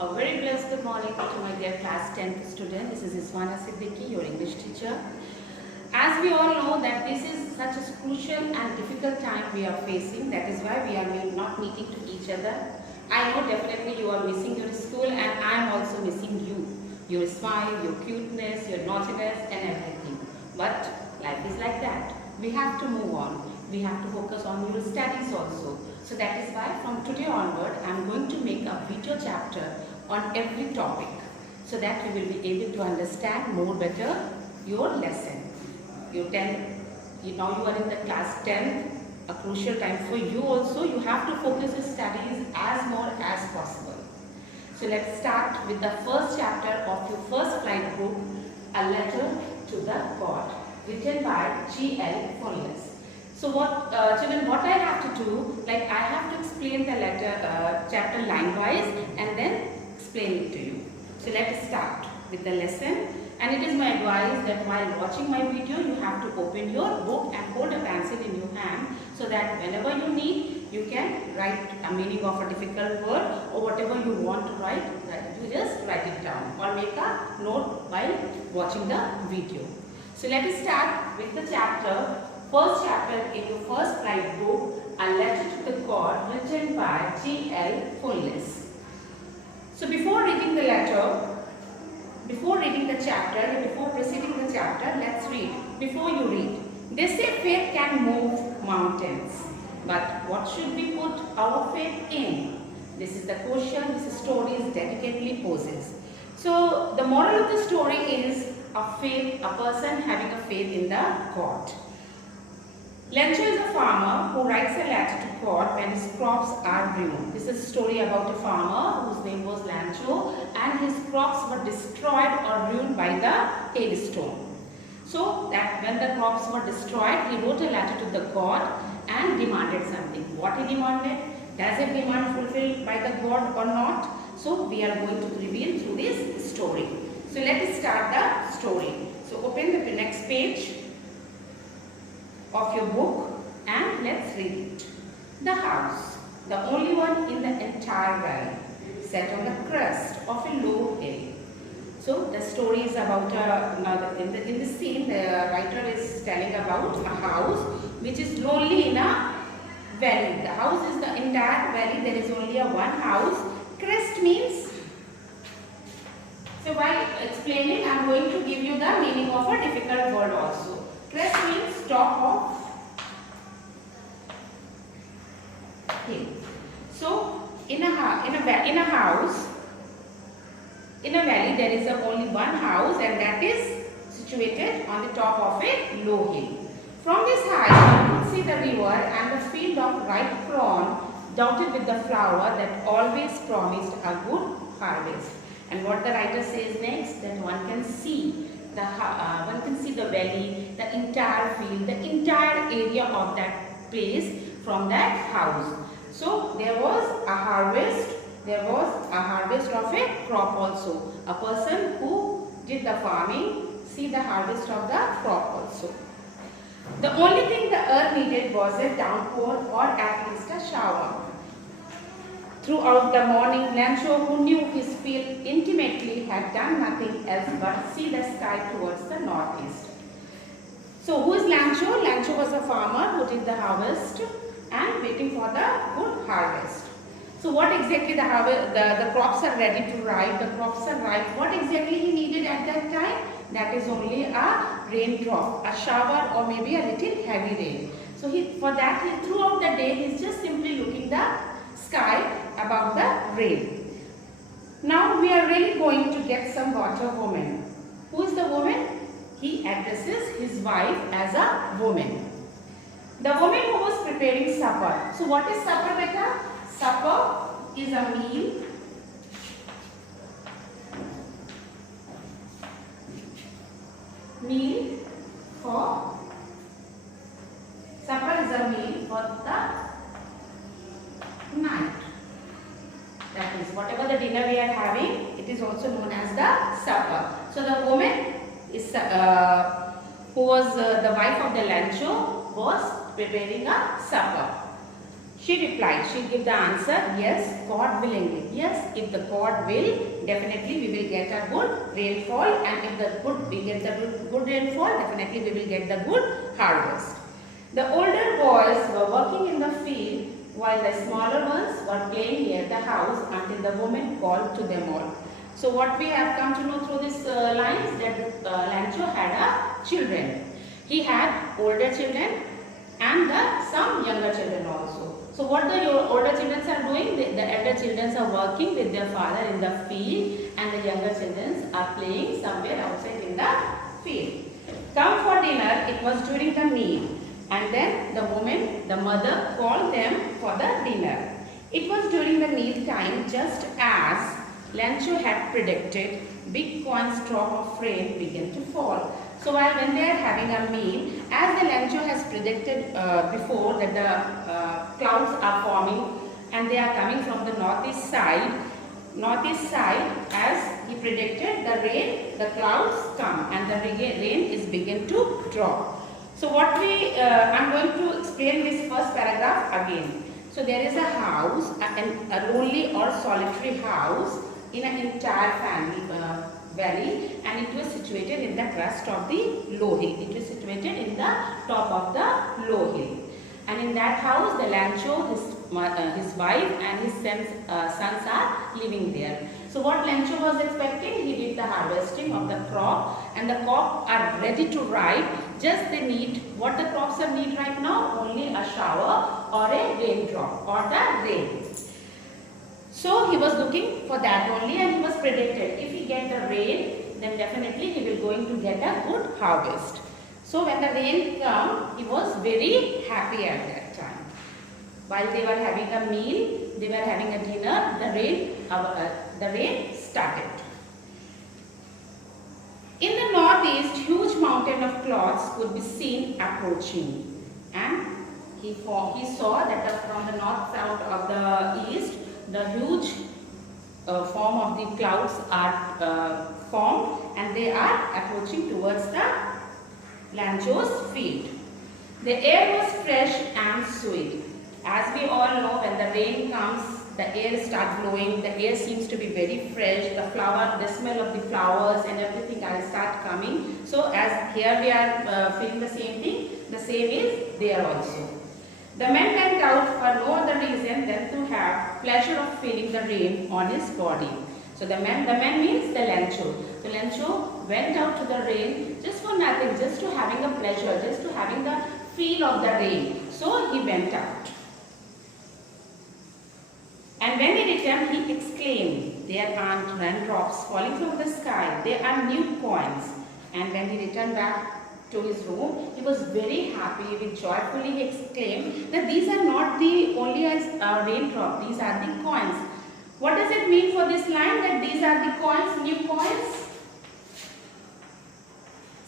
A very blessed good morning to my dear class 10th student. This is Iswana Siddiqui, your English teacher. As we all know that this is such a crucial and difficult time we are facing. That is why we are not meeting to each other. I know definitely you are missing your school and I am also missing you. Your smile, your cuteness, your naughtiness and everything. But life is like that. We have to move on. We have to focus on your studies also. So that is why from today onward I am going to make a video chapter on every topic so that you will be able to understand more better your lesson. Now you are in the class 10, a crucial time for you also. You have to focus your studies as more as possible. So let's start with the first chapter of your first flight book, A Letter to the God, written by G.L. Follis. So children, what I have to do, like I have to explain the chapter line wise and then explain it to you. So let us start with the lesson, and it is my advice that while watching my video you have to open your book and hold a pencil in your hand so that whenever you need you can write a meaning of a difficult word or whatever you want to write, you just write it down or make a note while watching the video. So let us start with the first chapter in your first flight book, A Letter to the God, written by G.L. Follis. So before reading the chapter, and before proceeding the chapter, let's read. Before you read, they say faith can move mountains, but what should we put our faith in? This is the question this story is dedicatedly poses. So the moral of the story is a person having a faith in the God. Lancho is a farmer who writes a letter to God when his crops are ruined. This is a story about a farmer whose name was Lancho and his crops were destroyed or ruined by the hailstone. So that when the crops were destroyed, he wrote a letter to the God and demanded something. What he demanded? Does his demand fulfilled by the God or not? So we are going to reveal through this story. So let us start the story. So open the next page of your book and let's read it. The house, the only one in the entire valley, set on the crest of a low hill. So the story is about in the scene the writer is telling about a house which is lonely in a valley. The house is the entire valley. There is only one house. Crest means. So while explaining, I am going to give you the meaning of a difficult word also. Crest means top of hill. So in a house, in a valley, there is only one house, and that is situated on the top of a low hill. From this height, you can see the river and the field of ripe corn dotted with the flower that always promised a good harvest. And what the writer says next, that one can see the valley, the entire field, the entire area of that place from that house. So there was a harvest. There was a harvest of a crop also. A person who did the farming see the harvest of the crop also. The only thing the earth needed was a downpour or at least a shower. Throughout the morning, Lancho, who knew his field intimately, had done nothing else but see the sky towards the northeast. So who is Lancho? Lancho was a farmer who did the harvest and waiting for the good harvest. So what exactly the crops are ready to ripe, the crops are ripe. What exactly he needed at that time? That is only a raindrop, a shower or maybe a little heavy rain. So throughout the day he is just simply looking the sky above the rain. Now we are really going to get some water woman. Who is the woman? He addresses his wife as a woman. The woman who was preparing supper. So what is supper, beta? Supper is a meal for the night. That is, whatever the dinner we are having, it is also known as the supper. So the woman is who was the wife of the Lancho was preparing a supper. She replied, she gave the answer, yes, God willingly. Yes, if the God will, definitely we will get a good rainfall, and if we get the good rainfall, definitely we will get the good harvest. The older boys were working in the field while the smaller ones were playing near the house until the woman called to them all. So what we have come to know through this lines, that Lancho had children. He had older children and some younger children also. So what the older children are doing, the elder children are working with their father in the field, and the younger children are playing somewhere outside in the field. Come for dinner, it was during the meal, and then the woman, the mother, called them for the dinner. It was during the meal time, just as Lancho had predicted, big coins drop of rain began to fall. So while when they are having a meal, as the Lancho has predicted before that the clouds are forming and they are coming from the northeast side, as he predicted, the clouds come and the rain is begin to drop. So what I am going to explain this first paragraph again. So there is a house, a lonely or solitary house in an entire family valley, and it was situated in the crest of the low hill. It was situated in the top of the low hill. And in that house, the Lancho, his wife and his sons are living there. So what Lancho was expecting, he did the harvesting of the crop, and the crop are ready to ripe. Just they need, what the crops are need right now, only a shower or a raindrop or the rain. So he was looking for that only, and he was predicted, if he get the rain, then definitely he will going to get a good harvest. So when the rain came, he was very happy at that time. While they were having a meal, they were having a dinner, the rain started. In the northeast, huge mountain of clouds could be seen approaching, and he saw that from the north south of the east, the huge form of the clouds are formed, and they are approaching towards the Lancho's field. The air was fresh and sweet. As we all know, when the rain comes, the air starts blowing, the air seems to be very fresh, the smell of the flowers and everything will start coming. So as here we are feeling the same thing, the same is there also. The man went out for no other reason than to have pleasure of feeling the rain on his body. So the man means the Lancho. The Lancho went out to the rain just for nothing, just to having a pleasure, just to having the feel of the rain. So he went out. And when he returned, he exclaimed, "There aren't raindrops falling from the sky, they are new coins." And when he returned back to his room, he was very happy. With joyfully he exclaimed that these are not the only as raindrop, these are the coins. What does it mean for this line, that these are the coins, new coins?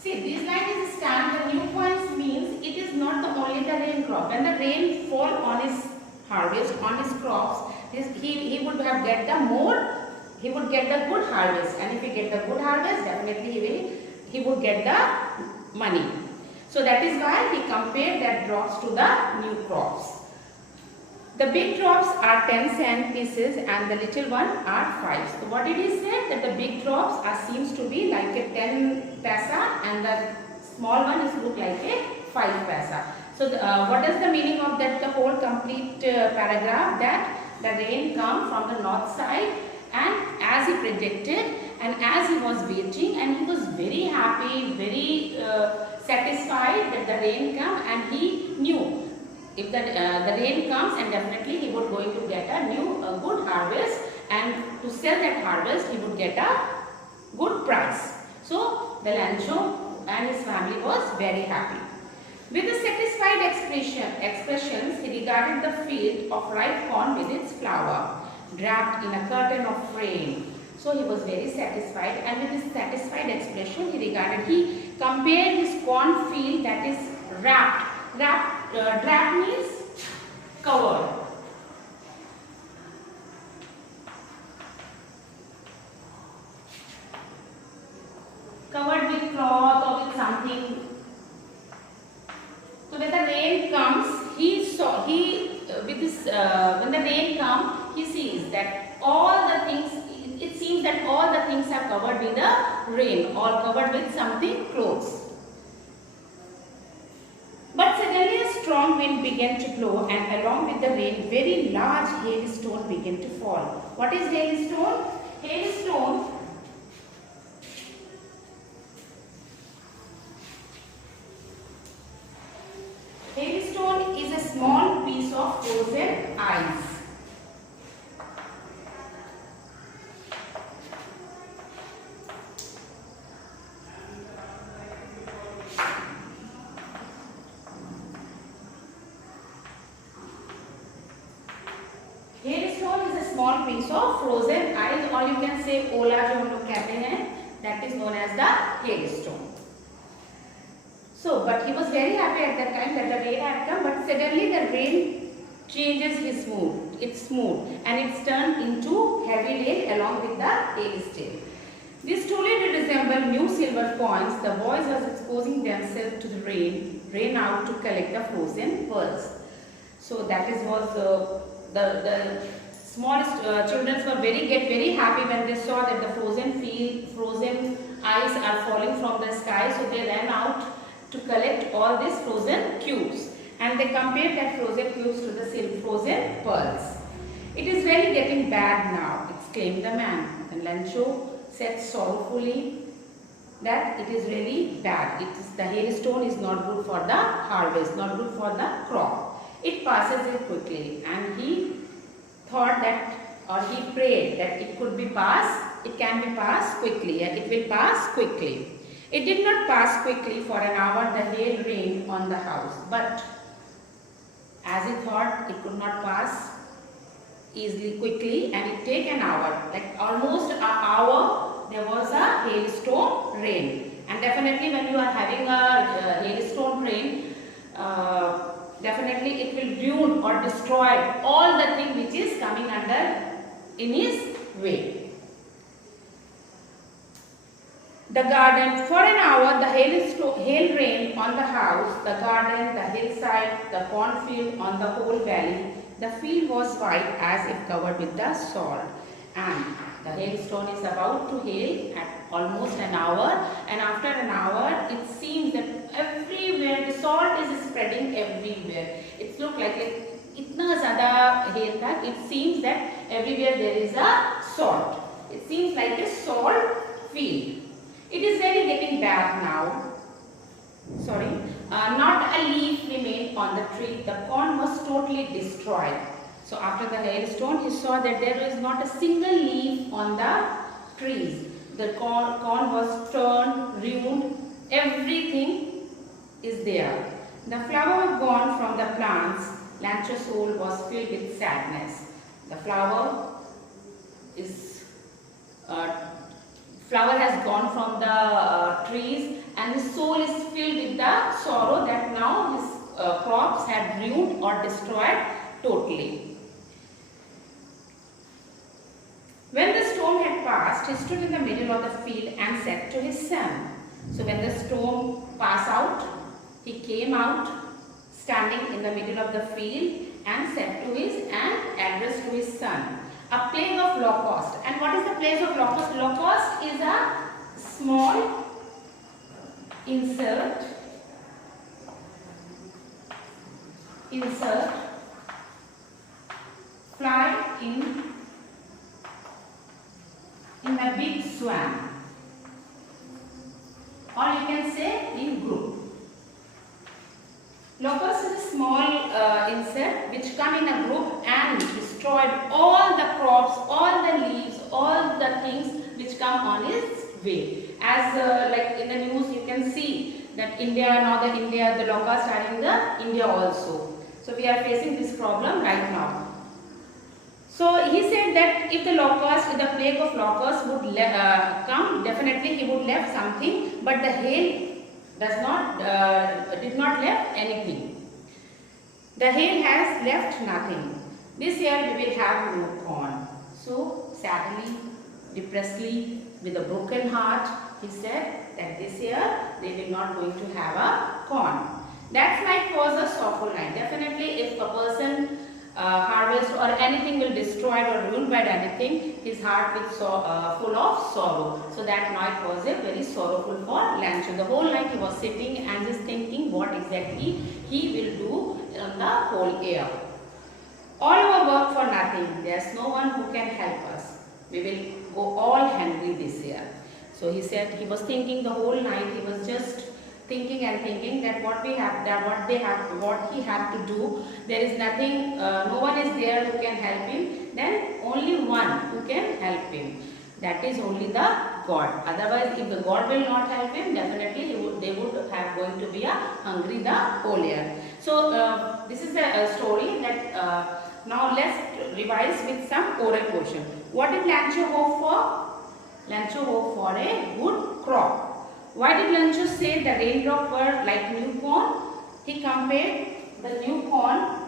See, this line is stand, the new coins means it is not the only the raindrop. When the rain fall on his harvest, on his crops, he would have get the more, he would get the good harvest, and if he get the good harvest, definitely he would get the money. So that is why he compared that drops to the new crops. The big drops are 10 cent pieces and the little one are 5. So what did he say? That the big drops seems to be like a 10 paisa and the small one is look like a 5 paisa. So what is the meaning of that, the whole complete paragraph? That the rain come from the north side, and as he predicted and as he was waiting, and he was very happy, very satisfied that the rain come, and he knew if the rain comes, and definitely he would going to get a good harvest, and to sell that harvest he would get a good price. So the Lancho and his family was very happy. With a satisfied expressions, he regarded the field of ripe corn with its flower, wrapped in a curtain of rain. So he was very satisfied, and with his satisfied expression, he compared his corn field that is wrapped. Wrapped means covered. Covered with cloth or with something. So when the rain comes, with this seems that all the things are covered with the rain or covered with something clothes. But suddenly a strong wind began to blow, and along with the rain, very large hailstone began to fall. What is hailstone? Hailstone is a small piece of frozen ice. Hailstone is a small piece of frozen ice, or you can say ओला जो हम लोग कहते हैं, that is known as the hailstone. So, but he was very happy at that time that the rain had come, but suddenly the rain changes its mood, and it's turned into heavy rain along with the hailstone. These truly did resemble new silver coins. The boys were exposing themselves to the rain out to collect the frozen pearls. So that was the smallest children were get very happy when they saw that the frozen ice are falling from the sky. So they ran out to collect all these frozen cubes, and they compared that frozen cubes to the frozen pearls. "It is really getting bad now," exclaimed the man. And Lancho said sorrowfully that it is really bad. The hailstone is not good for the harvest, not good for the crop. It passes it quickly, and he thought that, or he prayed that it can be passed quickly, and it will pass quickly. It did not pass quickly. For an hour the hail rained on the house, but as he thought it could not pass quickly, and it take an hour, like almost an hour there was a hailstone rain. And definitely when you are having a hailstone rain, definitely it will ruin or destroy all the thing which is coming under in his way. The garden, for an hour the hail rained on the house, the garden, the hillside, the cornfield, on the whole valley. The field was white as if covered with the salt. And the hailstone is about to hail at almost an hour, and after an hour it seems that everywhere the salt is spreading everywhere. It looks like itna zyada hail tha, it seems that everywhere there is a salt. It seems like a salt field. It is really getting bad now. Sorry, not a leaf remained on the tree. The corn was totally destroyed. So after the hailstone, he saw that there was not a single leaf on the trees. The corn was turned, ruined, everything is there. The flower was gone from the plants. Lancho's soul was filled with sadness. The flower has gone from the trees, and his soul is filled with the sorrow that now his crops had ruined or destroyed totally. When the storm had passed, he stood in the middle of the field and said to his son. So when the storm passed out, he came out standing in the middle of the field and said to addressed to his son, "A plague of locust." And what is the plague of locust? Locust is a small insect fly in a big swarm, or you can say in group. Locust is a small insect which come in a group and destroyed all the crops, all the leaves, all the things which come on its way. As like in the news you can see that northern India, the locusts are in the India also. So we are facing this problem right now. So he said that if the plague of locusts would come, definitely he would left something, but the hail did not left anything. The hail has left nothing. This year we will have no corn. So sadly, depressedly, with a broken heart, he said that this year they will not going to have a corn. That night was a sorrowful night. Definitely if a person harvest or anything will destroyed or ruined by anything, his heart was full of sorrow. So that night was a very sorrowful for Lancho. The whole night he was sitting and just thinking what exactly he will do on the whole year. All our work for nothing. There's no one who can help us. We will go all hungry this year. So he said he was thinking the whole night. He was just thinking and thinking that what he had to do. There is nothing. No one is there who can help him. Then only one who can help him. That is only the God. Otherwise, if the God will not help him, definitely they would have going to be a hungry the whole year. So this is the story that. Now let's revise with some oral question. What did Lancho hope for? Lancho hoped for a good crop. Why did Lancho say the raindrop were like new corn? He compared the new corn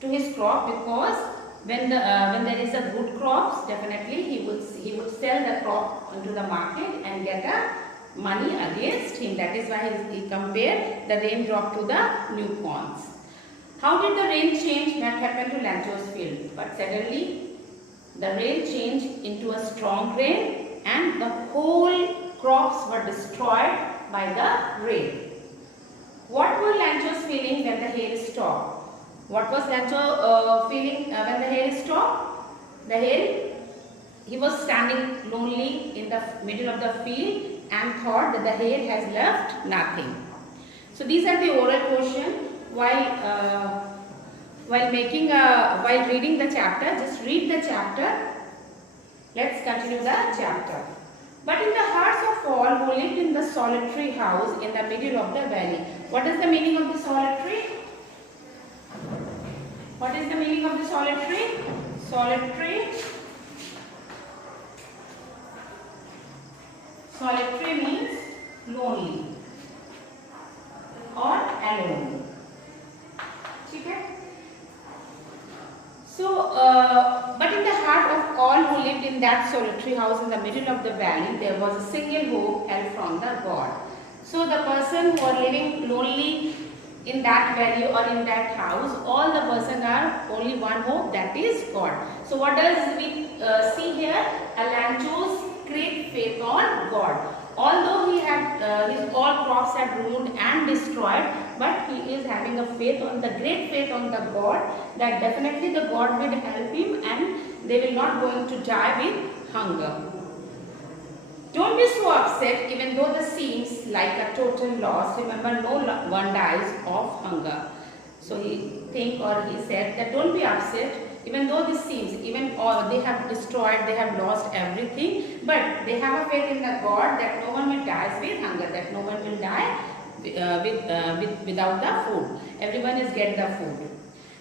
to his crop because when there is a good crops, definitely he would sell the crop into the market and get a money against him. That is why he compared the raindrop to the new corns. How did the rain change? What happened to Lancho's field? But suddenly the rain changed into a strong rain and the whole crops were destroyed by the rain. What were Lancho's feeling when the hail stopped? What was Lancho feeling when the hail stopped? The hail, he was standing lonely in the middle of the field and thought that the hail has left nothing. So these are the oral question. While reading the chapter, just read the chapter. Let's continue the chapter. But in the hearts of all who lived in the solitary house in the middle of the valley. What is the meaning of the solitary? What is the meaning of the solitary? Solitary means lonely or alone. Okay? So, but in the heart of all who lived in that solitary house in the middle of the valley, there was a single hope held from the God. So, the person who are living lonely in that valley or in that house, all the person are only one hope, that is God. So, what does we see here? Lancho's great faith on God. Although he had his all crops had ruined and destroyed, but he is having a faith on the great faith on the God that definitely the God will help him and they will not going to die with hunger. Don't be so upset even though this seems like a total loss. Remember, no one dies of hunger. So he said that don't be upset. Even though this seems, they have destroyed, they have lost everything, but they have a faith in the God that no one will die with hunger, that no one will die without the food. Everyone is get the food.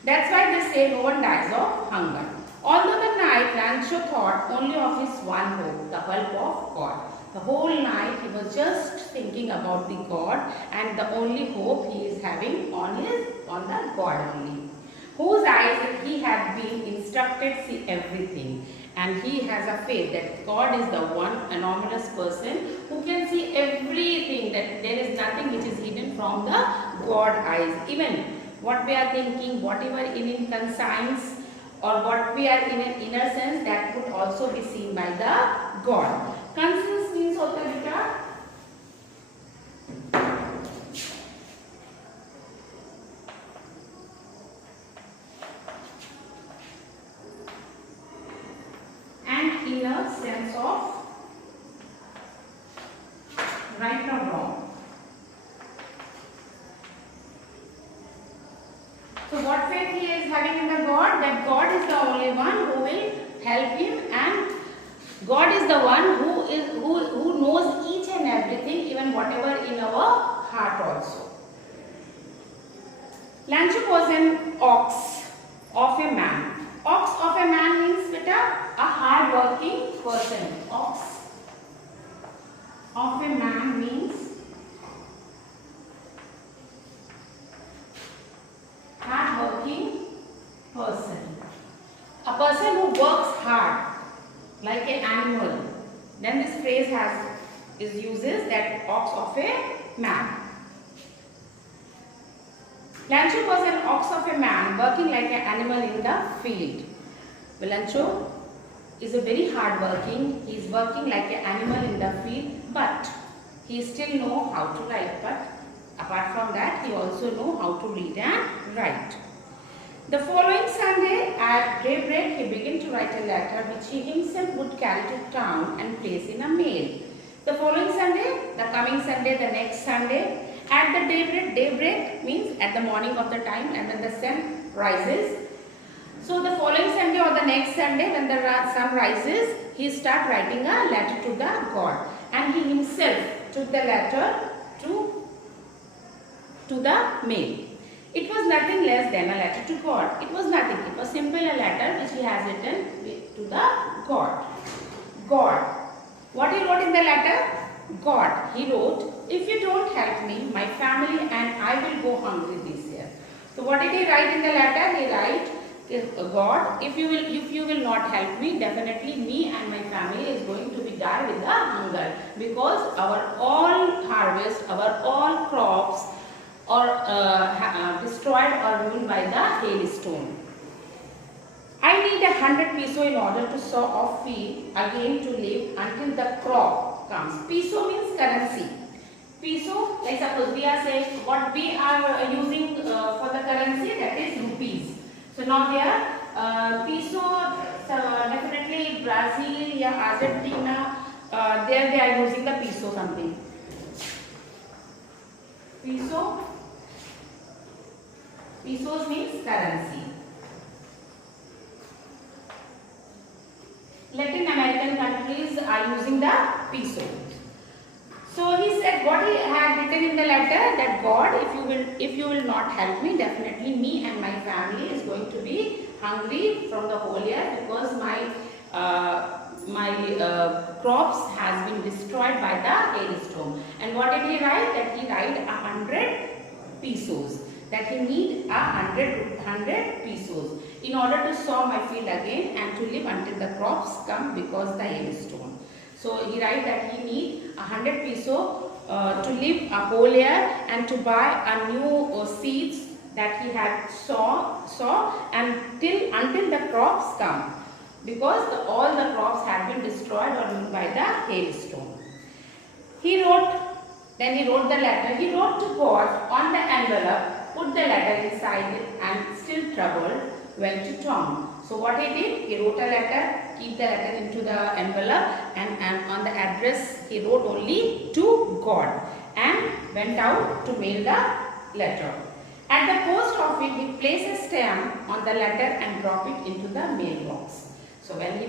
That's why they say no one dies of hunger. Although the night, Lancho thought only of his one hope, the help of God. The whole night he was just thinking about the God and the only hope he is having on the God only, whose eyes he had been instructed see everything, and he has a faith that God is the one anomalous person who can see everything, that there is nothing which is hidden from the God eyes. Even what we are thinking, whatever in conscience or what we are in an inner sense, that could also be seen by the God. Conscience means hota beta inner sense of right or wrong. So what faith he is having in the God? That God is the only one who will help him, and God is the one who knows each and everything, even whatever in our heart also. Lancho was an ox of a man. Ox of a man means a hard working person. Ox of a man means hard working person. A person who works hard like an animal. Then this phrase uses that ox of a man. Lancho was an ox of a man working like an animal in the field. Lancho is a very hard working. He is working like an animal in the field, but he still know how to write. But apart from that, he also know how to read and write. The following Sunday at daybreak, he began to write a letter which he himself would carry to town and place in a mail. The following Sunday, the coming Sunday, the next Sunday, at the daybreak means at the morning of the time and when the sun rises. So the following Sunday or the next Sunday when the sun rises, he start writing a letter to the God, and he himself took the letter to the mail. It was nothing less than a letter to God. It was nothing. It was simple a letter which he has written to the God. God. What he wrote in the letter? God. He wrote, if you don't help me, my family and I will go hungry this year. So what did he write in the letter? He write, God, if you will not help me, definitely me and my family is going to be die with the hunger, because our all harvest, our all crops are destroyed or ruined by the hailstone. I need 100 peso in order to sow off field again to live until the crop comes. Peso means currency. Peso, like suppose we are saying what we are using for the currency, that is rupees. So now here peso, definitely Brazil, Argentina, there they are using the peso something. Peso. Pesos means currency. Latin American countries are using the peso. So he said what he had written in the letter, that God, if you will not help me, definitely me and my family is going to be hungry from the whole year, because my crops has been destroyed by the hailstorm. And what did he write? That he write 100 pesos. That he need 100 pesos in order to sow my field again and to live until the crops come, because the hailstone. So he write that he need 100 peso to live a whole year and to buy a new seeds that he had sow until the crops come, because all the crops had been destroyed or ruined by the hailstone. He wrote the letter. He wrote to God on the envelope, put the letter inside it, and still troubled, went to town. So what he did? He wrote a letter, keep the letter into the envelope, and on the address he wrote only to God, and went out to mail the letter. At the post office, he placed a stamp on the letter and dropped it into the mailbox. So when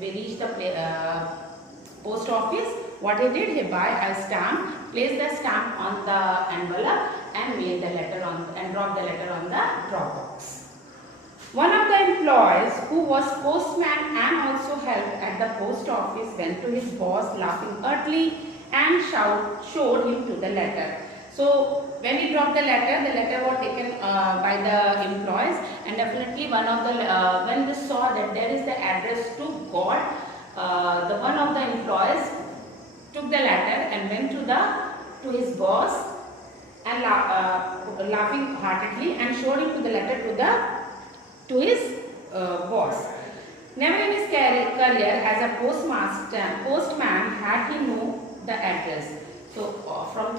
we reached the post office, what he did? He buy a stamp, placed the stamp on the envelope, and mailed the letter and dropped the letter on the drop box. One of the employees, who was postman and also helped at the post office, went to his boss laughing heartily and showed him to the letter. So when he dropped the letter was taken by the employees, and definitely one of the when they saw that there is the address to God, the one of the employees took the letter and went to his boss and laughing heartedly and showed him to the letter to his boss. Never in his career as a postman had he known the address. So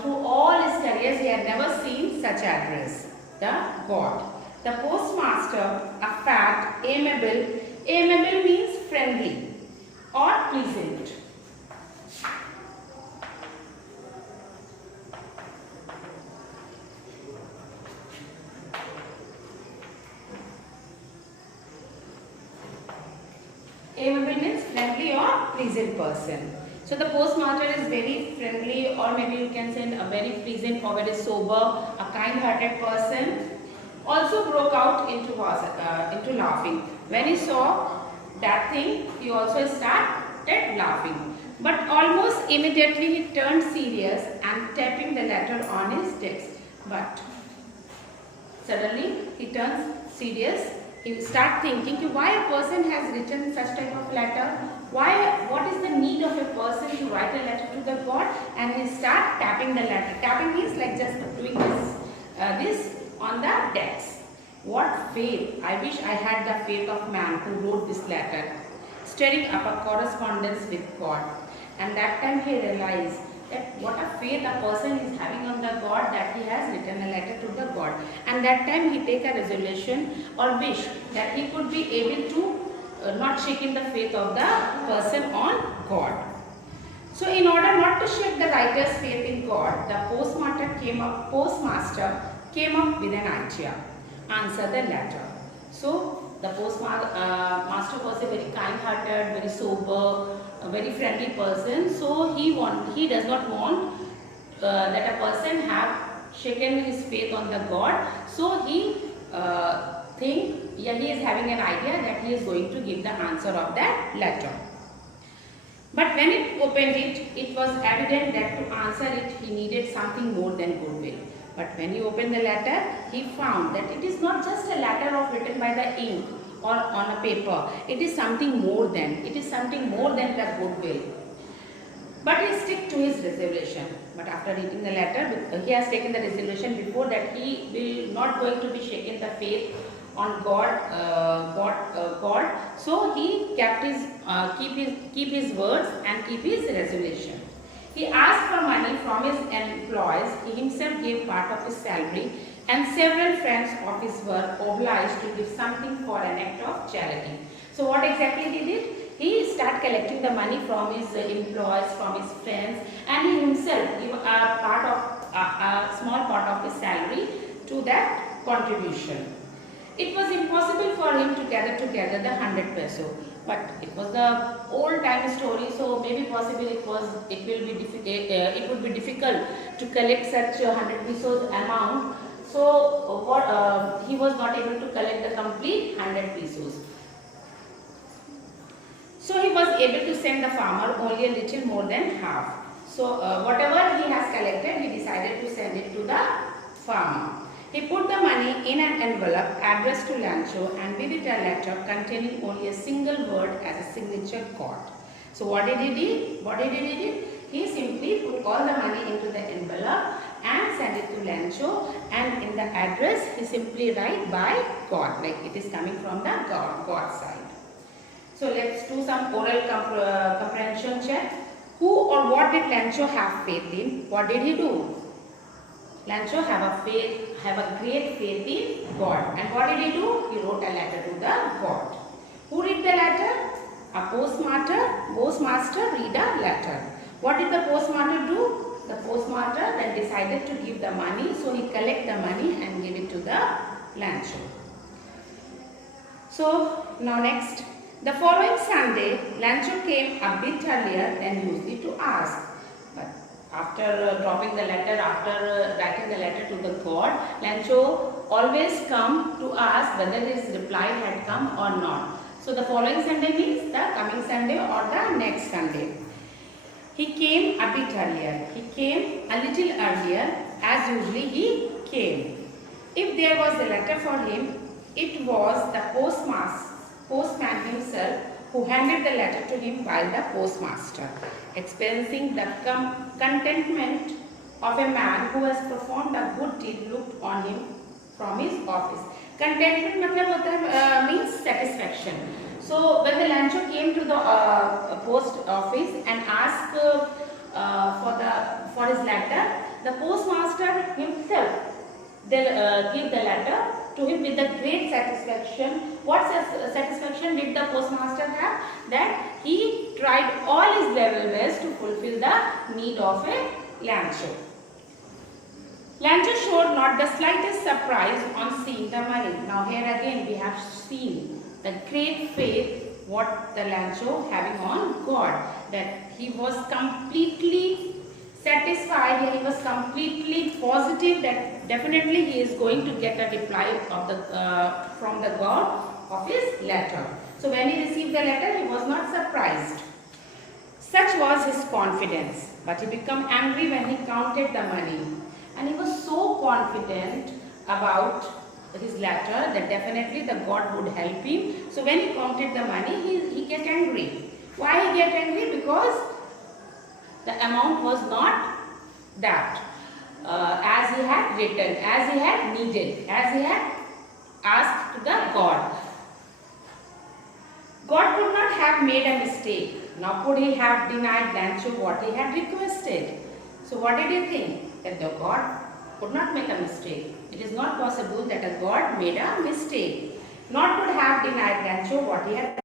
through all his careers, he had never seen such address. The God. The postmaster, a fat, amiable means friendly or pleasant. Amiable means friendly or pleasant person. So the postmaster is very friendly, or maybe you can say a very pleasant or very sober, a kind-hearted person. Also broke out into laughing. When he saw that thing, he also started laughing. But almost immediately he turned serious and tapping the letter on his desk. But suddenly he turns serious. He starts thinking why a person has written such type of letter. What is the need of a person to write a letter to the God? And he start tapping the letter. Tapping means like just doing this on the decks. What faith! I wish I had the faith of man who wrote this letter, stirring up a correspondence with God. And that time he realized that what a faith a person is having on the God, that he has written a letter to the God. And that time he take a resolution or wish that he could be able to not shaking the faith of the person on God. So in order not to shake the writer's faith in God, the postmaster came up with an idea. Answer the letter. So the postmaster was a very kind-hearted, very sober, a very friendly person. So he does not want that a person have shaken his faith on the God. So he he is having an idea that he is going to give the answer of that letter. But when it opened it was evident that to answer it he needed something more than goodwill. But when he opened the letter, he found that it is not just a letter written by the ink or on a paper. It is something more than. It is something more than the goodwill. But he stick to his resolution. But after reading the letter, he has taken the resolution before that he will not going to be shaken the faith on God. So he kept keep his words and keep his resolution. He asked for money from his employees. He himself gave part of his salary, and several friends of his were obliged to give something for an act of charity. So what exactly he did? He started collecting the money from his employees, from his friends, and he himself gave a small part of his salary to that contribution. It was impossible for him to gather together the 100 peso. But it was the old time story, so maybe possible it would be difficult to collect such 100 pesos amount. So he was not able to collect the complete 100 pesos. So he was able to send the farmer only a little more than half. So whatever he has collected, he decided to send it to the farmer. He put the money in an envelope addressed to Lancho and with it a letter containing only a single word as a signature God. So what did he do? He simply put all the money into the envelope and sent it to Lancho, and in the address he simply write by God, like it is coming from the God side. So let's do some oral comprehension check. Who or what did Lancho have faith in? What did he do? Lancho have a great faith in God. And what did he do? He wrote a letter to the God. Who read the letter? A postmaster read a letter. What did the postmaster do? The postmaster then decided to give the money. So he collect the money and give it to the Lancho. So now next. The following Sunday, Lancho came a bit earlier than usually to ask. But after dropping the letter, after writing the letter to the God, Lancho always come to ask whether his reply had come or not. So the following Sunday means the coming Sunday or the next Sunday. He came a bit earlier. He came a little earlier as usually he came. If there was a letter for him, it was the postman himself who handed the letter to him while the postmaster, experiencing the contentment of a man who has performed a good deed, looked on him from his office. Contentment means satisfaction. So when the Lancho came to the post office and asked for his letter, the postmaster himself gave the letter to him with the great satisfaction. What satisfaction did the postmaster have? That he tried all his level best to fulfill the need of a Lancho. Lancho showed not the slightest surprise on seeing the money. Now here again we have seen the great faith what the Lancho having on God, that he was completely satisfied, he was completely positive that definitely he is going to get a reply of from the God of his letter. So when he received the letter, he was not surprised. Such was his confidence, but he became angry when he counted the money. And he was so confident about his letter that definitely the God would help him. So when he counted the money, he get angry. Why he get angry? Because the amount was not that. as he had written, as he had needed, as he had asked to the God. God could not have made a mistake, nor could he have denied Rancho what he had requested. So what did he think? That the God could not make a mistake. It is not possible that a God made a mistake, nor could have denied Rancho what he had